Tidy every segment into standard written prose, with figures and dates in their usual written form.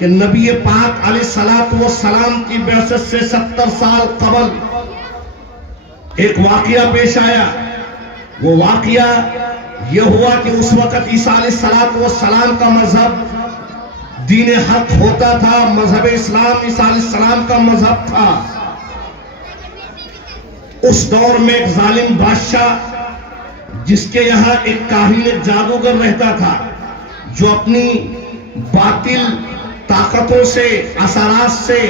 کہ نبی پاک علیہ السلام کی بعثت سے 70 سال قبل ایک واقعہ پیش آیا. وہ واقعہ یہ ہوا کہ اس وقت عیسیٰ علیہ السلام کا مذہب دین حق ہوتا تھا. مذہب اسلام عیسیٰ علیہ السلام کا مذہب تھا. اس دور میں ایک ظالم بادشاہ جس کے یہاں ایک کاہن ایک جادوگر رہتا تھا جو اپنی باطل طاقتوں سے اثرات سے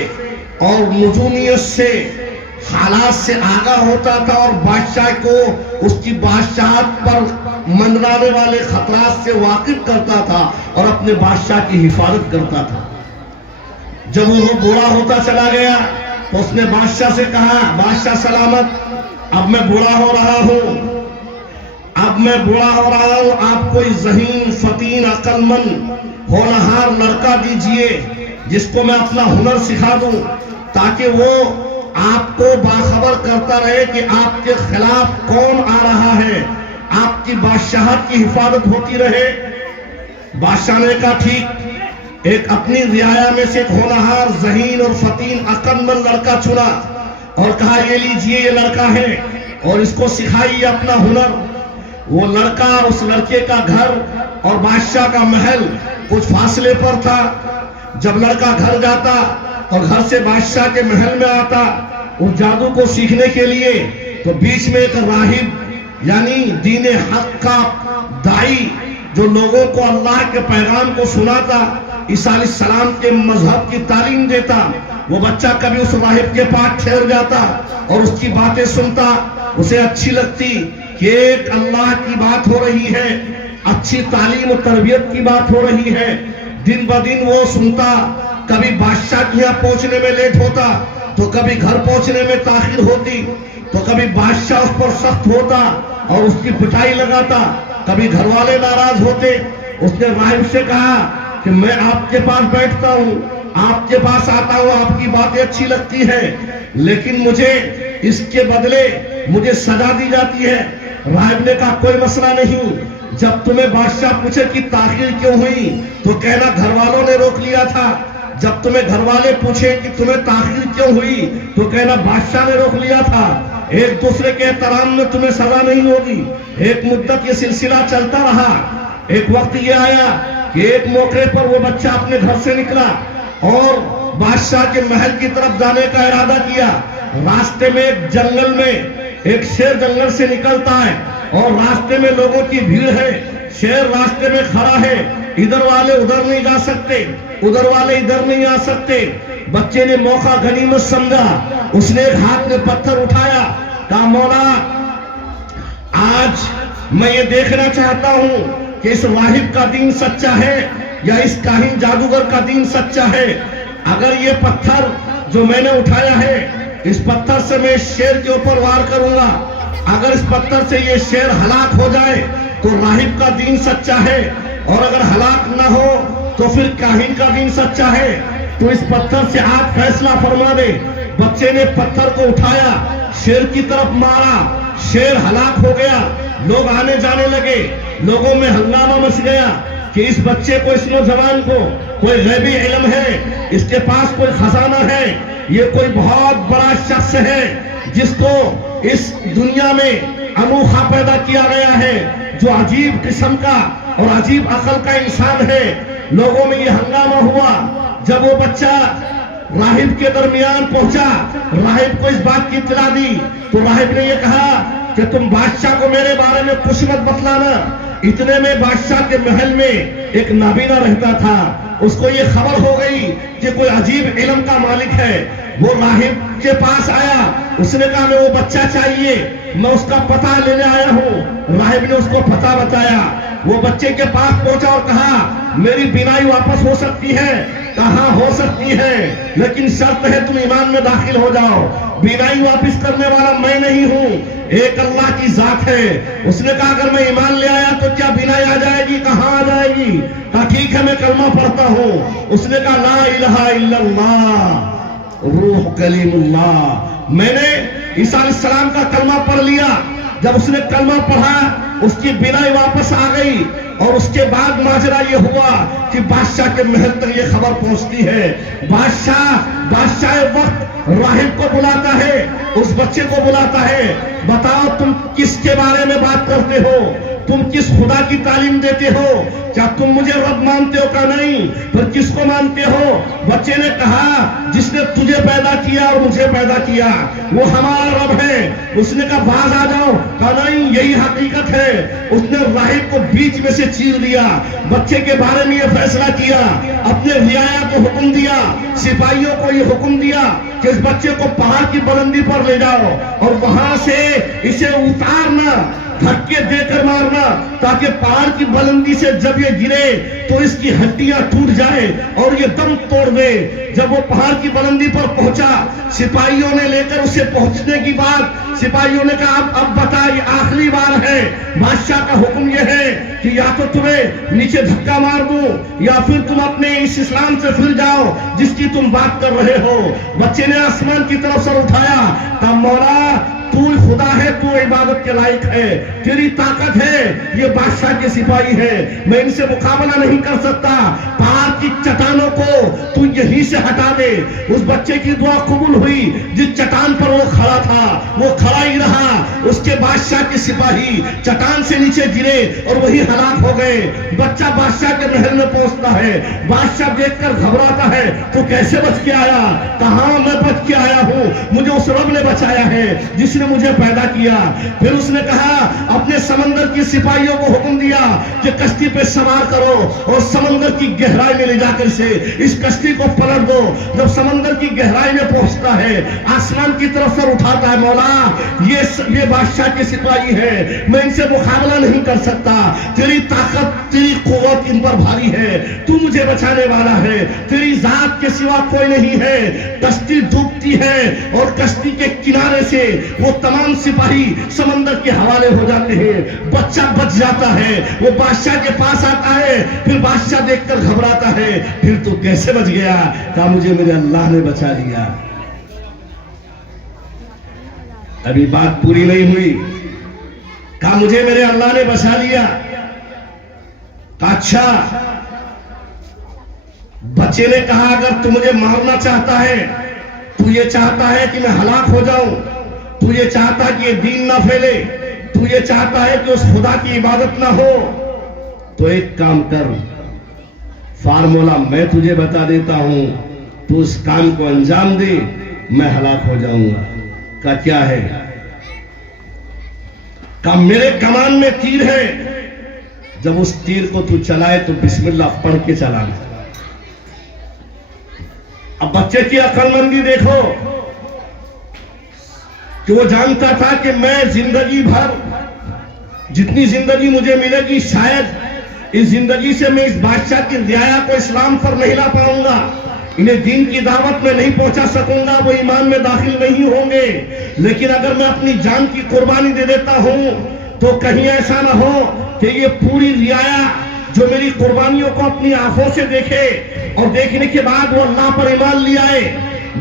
اور نجومیت سے حالات سے آگاہ ہوتا تھا اور بادشاہ کو اس کی بادشاہت پر منڈرانے والے خطرات سے واقف کرتا تھا اور اپنے بادشاہ کی حفاظت کرتا تھا. جب وہ بوڑھا ہوتا چلا گیا تو اس نے بادشاہ سے کہا بادشاہ سلامت, اب میں بوڑھا ہو رہا ہوں, آپ کوئی ذہین فطین عقل مند ہونہار لڑکا دیجئے جس کو میں اپنا ہنر سکھا دوں تاکہ وہ آپ کو باخبر کرتا رہے کہ آپ کے خلاف کون آ رہا ہے, آپ کی بادشاہت کی حفاظت ہوتی رہے. بادشاہ نے کہا ٹھیک. ایک اپنی رعایا میں سے ایک ہونہار ذہین اور فطین عقل مند لڑکا چنا اور کہا یہ لیجئے یہ لڑکا ہے اور اس کو سکھائیے اپنا ہنر. وہ لڑکا اور اس لڑکے کا گھر اور بادشاہ کا محل کچھ فاصلے پر تھا. جب لڑکا گھر جاتا اور گھر سے بادشاہ کے محل میں آتا اس جادو کو سیکھنے کے لیے تو بیچ میں ایک راہب یعنی دین حق کا دائی جو لوگوں کو اللہ کے پیغام کو سناتا, عیسیٰ علیہ السلام کے مذہب کی تعلیم دیتا, وہ بچہ کبھی اس راہب کے پاس ٹھہر جاتا اور اس کی باتیں سنتا. اسے اچھی لگتی کہ ایک اللہ کی بات ہو رہی ہے, اچھی تعلیم و تربیت کی بات ہو رہی ہے. دن بدن وہ سنتا. کبھی بادشاہ کے یہاں پہنچنے میں لیٹ ہوتا تو کبھی گھر پہنچنے میں تاخیر ہوتی تو کبھی بادشاہ اس پر سخت ہوتا اور اس کی پٹائی لگاتا. کبھی گھر والے ناراض ہوتے. اس نے راہب سے کہا کہ میں آپ کے پاس بیٹھتا ہوں, آپ کے پاس آتا ہوں, آپ کی باتیں اچھی لگتی ہیں, لیکن مجھے اس کے بدلے مجھے سزا دی جاتی ہے. راہب نے کہا کوئی مسئلہ نہیں, جب تمہیں بادشاہ پوچھے کہ تاخیر کیوں ہوئی تو کہنا گھر والوں نے روک لیا تھا. جب تمہیں گھر والے پوچھے کہ تمہیں تاخیر کیوں ہوئی تو کہنا بادشاہ نے روک لیا تھا. ایک دوسرے کے احترام میں تمہیں سزا نہیں ہوگی. ایک مدت یہ سلسلہ چلتا رہا. ایک وقت یہ آیا کہ ایک موقع پر وہ بچہ اپنے گھر سے نکلا اور بادشاہ کے محل کی طرف جانے کا ارادہ کیا. راستے میں ایک جنگل میں ایک شیر جنگل سے نکلتا ہے اور راستے میں لوگوں کی بھیڑ ہے. شیر راستے میں کھڑا ہے, ادھر والے ادھر نہیں جا سکتے, ادھر والے ادھر نہیں آ سکتے. بچے نے موقع غنیمت سمجھا. اس نے ایک ہاتھ میں پتھر اٹھایا, کہا مولا آج میں یہ دیکھنا چاہتا ہوں کہ اس راہب کا دین سچا ہے یا اس کاہن جادوگر کا دین سچا ہے. اگر یہ پتھر جو میں نے اٹھایا ہے اس پتھر سے میں شیر کے اوپر وار کروں گا, اگر اس پتھر سے یہ شیر ہلاک ہو جائے تو راہب کا دین سچا ہے, اور اگر ہلاک نہ ہو تو پھر کاہن کا دین سچا ہے. تو اس پتھر سے آپ فیصلہ فرما دے. بچے نے پتھر کو اٹھایا, شیر کی طرف مارا, شیر ہلاک ہو گیا. لوگ آنے جانے لگے, لوگوں میں ہنگامہ مچ گیا کہ اس بچے کو, اس نوجوان کو کوئی غیبی علم ہے, اس کے پاس کوئی خزانہ ہے, یہ کوئی بہت بڑا شخص ہے جس کو اس دنیا میں انوکھا پیدا کیا گیا ہے, جو عجیب قسم کا اور عجیب عقل کا انسان ہے. لوگوں میں یہ ہنگامہ ہوا. جب وہ بچہ راہب کے درمیان پہنچا, راہب کو اس بات کی اطلاع دی تو راہب نے یہ کہا کہ تم بادشاہ کو میرے بارے میں کچھ مت بتلانا. اتنے میں بادشاہ کے محل میں ایک نابینا رہتا تھا. اس کو یہ خبر ہو گئی کہ کوئی عجیب علم کا مالک ہے. وہ راہب کے پاس آیا, اس نے کہا میں وہ بچہ چاہیے, میں اس کا پتہ لینے آیا ہوں. راہب نے اس کو پتہ بتایا. وہ بچے کے پاس پہنچا اور کہا میری بینائی واپس ہو سکتی ہے. کہاں ہو سکتی ہے, لیکن شرط ہے تم ایمان میں داخل ہو جاؤ. بینائی واپس کرنے والا میں نہیں ہوں, ایک اللہ کی ذات ہے. اس نے کہا اگر میں ایمان لے آیا تو کیا بینائی آ جائے گی؟ کہاں آ جائے گی؟ کہا ٹھیک ہے میں کلمہ پڑھتا ہوں. اس نے کہا لا الہ الا اللہ روح کلیم اللہ. میں نے عیسیٰ علیہ السلام کا کلمہ پڑھ لیا. جب اس نے کلمہ پڑھا اس کی بینائی واپس آ گئی. اور اس کے بعد ماجرا یہ ہوا کہ بادشاہ کے محل تک یہ خبر پہنچتی ہے. بادشاہ وقت راہب کو بلاتا ہے, اس بچے کو بلاتا ہے, بتاؤ تم کس کے بارے میں بات کرتے ہو, تم کس خدا کی تعلیم دیتے ہو, کیا تم مجھے رب مانتے ہو کہ نہیں, پھر کس کو مانتے ہو؟ بچے نے کہا جس نے تجھے پیدا کیا اور مجھے پیدا کیا وہ ہمارا رب ہے. اس نے کہا باز آ جاؤ, کہا نہیں یہی حقیقت ہے. اس نے راہب کو بیچ میں سے چیر دیا, بچے کے بارے میں یہ فیصلہ کیا, اپنے رعایا کو حکم دیا, سپاہیوں کو یہ حکم دیا کہ اس بچے کو پہاڑ کی بلندی پر لے جاؤ اور وہاں سے اسے اتارنا, دھکے دے کر مارنا, تاکہ پہاڑ کی بلندی سے جب یہ گرے تو اس کی ہڈیاں ٹوٹ جائے اور یہ دم توڑ دے. جب وہ پہاڑ کی بلندی پر پہنچا, سپاہیوں نے لے کر اسے پہنچنے کی بات, سپاہیوں نے کہا اب بتا, یہ آخری بار ہے. بادشاہ کا حکم یہ ہے کہ یا تو تمہیں نیچے دھکا مار دوں یا پھر تم اپنے اس اسلام سے پھر جاؤ جس کی تم بات کر رہے ہو. بچے نے آسمان کی طرف سر اٹھایا, کہا مولا تو خدا ہے, تو عبادت کے لائق ہے, تیری طاقت ہے, یہ بادشاہ کے سپاہی ہے, میں ان سے مقابلہ نہیں کر سکتا. پہاڑ کی چٹانوں کو تو یہیں سے ہٹا دے. اس بچے کی دعا قبول ہوئی. جس چٹان پر وہ کھڑا تھا وہ کھڑا ہی رہا. اس کے بادشاہ کے سپاہی چٹان سے نیچے گرے اور وہی ہلاک ہو گئے. بچہ بادشاہ کے محل میں پہنچتا ہے, بادشاہ دیکھ کر گھبراتا ہے, تو کیسے بچ کے آیا؟ کہاں میں بچ کے آیا ہوں, مجھے اس رب نے بچایا ہے جس نے مجھے پیدا کیا. پھر اس نے کہا اپنے سمندر کی سپاہیوں کو حکم دیا کہ کشتی پہ سوار کرو اور سمندر کی گہرائی میں لے جا کر اسے اس کشتی کو پلٹ دو. جب سمندر کی گہرائی میں پہنچتا ہے, آسمان کی طرف سر اٹھاتا ہے, مولا یہ بادشاہ کے سپاہی ہے, میں ان سے مقابلہ نہیں کر سکتا, تیری طاقت تیری قوت ان پر بھاری ہے, تو مجھے بچانے والا ہے, تیری ذات کے سوا کوئی نہیں ہے. کشتی ڈوبتی ہے اور کشتی کے کنارے سے وہ تمام سپاہی سمندر کے حوالے ہو جاتے ہیں. بچہ بچ جاتا ہے, وہ بادشاہ کے پاس آتا ہے, پھر بادشاہ دیکھ کر گھبراتا ہے, پھر تو کیسے بچ گیا؟ کہا مجھے میرے اللہ نے بچا لیا. ابھی بات پوری نہیں ہوئی. کہا مجھے میرے اللہ نے بچا لیا. کہا اچھا. بچے نے کہا اگر تو مجھے مارنا چاہتا ہے, تو یہ چاہتا ہے کہ میں ہلاک ہو جاؤں, تو یہ چاہتا ہے کہ یہ دین نہ پھیلے, تو یہ چاہتا ہے کہ اس خدا کی عبادت نہ ہو, تو ایک کام کر, فارمولا میں تجھے بتا دیتا ہوں, تو اس کام کو انجام دے, میں ہلاک ہو جاؤں گا. کہا کیا ہے؟ کہا میرے کمان میں تیر ہے, جب اس تیر کو تو چلائے تو بسم اللہ پڑھ کے چلانا. اب بچے کی عقل مندی دیکھو کہ وہ جانتا تھا کہ میں زندگی بھر جتنی زندگی مجھے ملے گی شاید اس زندگی سے میں اس بادشاہ کی رعایا کو اسلام پر نہیں لا پاؤں گا, انہیں دین کی دعوت میں نہیں پہنچا سکوں گا, وہ ایمان میں داخل نہیں ہوں گے. لیکن اگر میں اپنی جان کی قربانی دے دیتا ہوں تو کہیں ایسا نہ ہو کہ یہ پوری رعایا جو میری قربانیوں کو اپنی آنکھوں سے دیکھے اور دیکھنے کے بعد وہ اللہ پر ایمان لے آئے.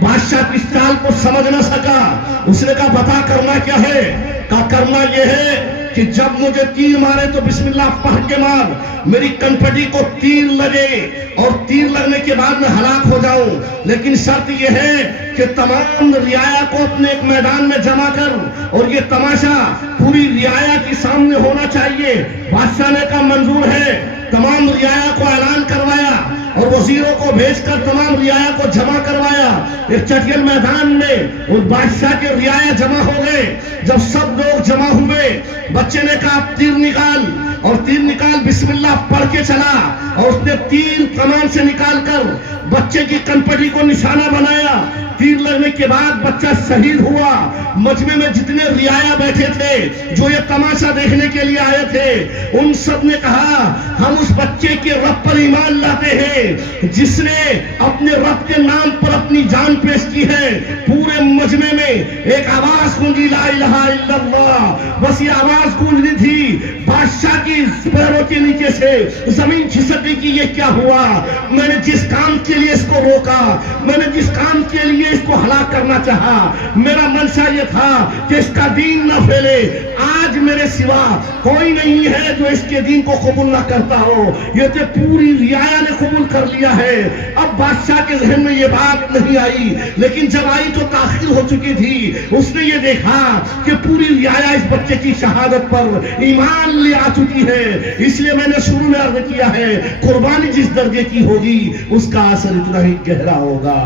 بادشاہ اس چال کو سمجھ نہ سکا. اس نے کہا بتا کرنا کیا ہے؟ کہا کرنا یہ ہے کہ جب مجھے تیر مارے تو بسم اللہ پڑھ کے مار, میری کنپٹی کو تیر لگے اور تیر لگنے کے بعد میں ہلاک ہو جاؤں. لیکن شرط یہ ہے کہ تمام رعایا کو اپنے ایک میدان میں جمع کر, اور یہ تماشا پوری رعایا کے سامنے ہونا چاہیے. بادشاہ نے کہا منظور ہے. تمام رعایا کو اعلان کروایا اور وزیروں کو بھیج کر تمام رعایا کو جمع کروایا ایک چٹیل میدان میں, اور بادشاہ کے رعایا جمع ہو گئے. جب سب لوگ جمع ہوئے, بچے نے کہا تیر نکال, اور تیر نکال, بسم اللہ پڑھ کے چلا, اور اس نے تیر کمان سے نکال کر بچے کی کنپٹی کو نشانہ بنایا. تیر لگنے کے بعد بچہ شہید ہوا. مجمع میں جتنے رعایا بیٹھے تھے جو یہ تماشا دیکھنے کے لیے آئے تھے, ان سب نے کہا ہم اس بچے کے رب پر ایمان لاتے ہیں جس نے اپنے رب کے نام پر اپنی جان پیش کی ہے. پورے مجمع میں ایک آواز گونجی لا الہ الا اللہ. بس یہ آواز گونجنی تھی. بادشاہ کی پیروں کے نیچے سے زمین کھسک گئی کہ یہ کیا ہوا. میں نے جس کام کے لیے اس کو روکا, میں نے جس کام کے لیے اس کو ہلاک کرنا چاہا, میرا منشا یہ تھا کہ اس کا دین نہ پھیلے. آج میرے سوا کوئی نہیں ہے جو اس کے دین کو قبول نہ کرتا ہو. یہ تو پوری رعایا نے قبول کر لیا ہے. اب بادشاہ کے ذہن میں یہ بات نہیں آئی, لیکن جب آئی تو تاخیر ہو چکی تھی. اس نے یہ دیکھا کہ پوری رعایا اس بچے کی شہادت پر ایمان لے آ چکی ہے. اس لیے میں نے شروع میں عرض کیا ہے, قربانی جس درجے کی ہوگی اس کا اثر اتنا ہی گہرا ہوگا.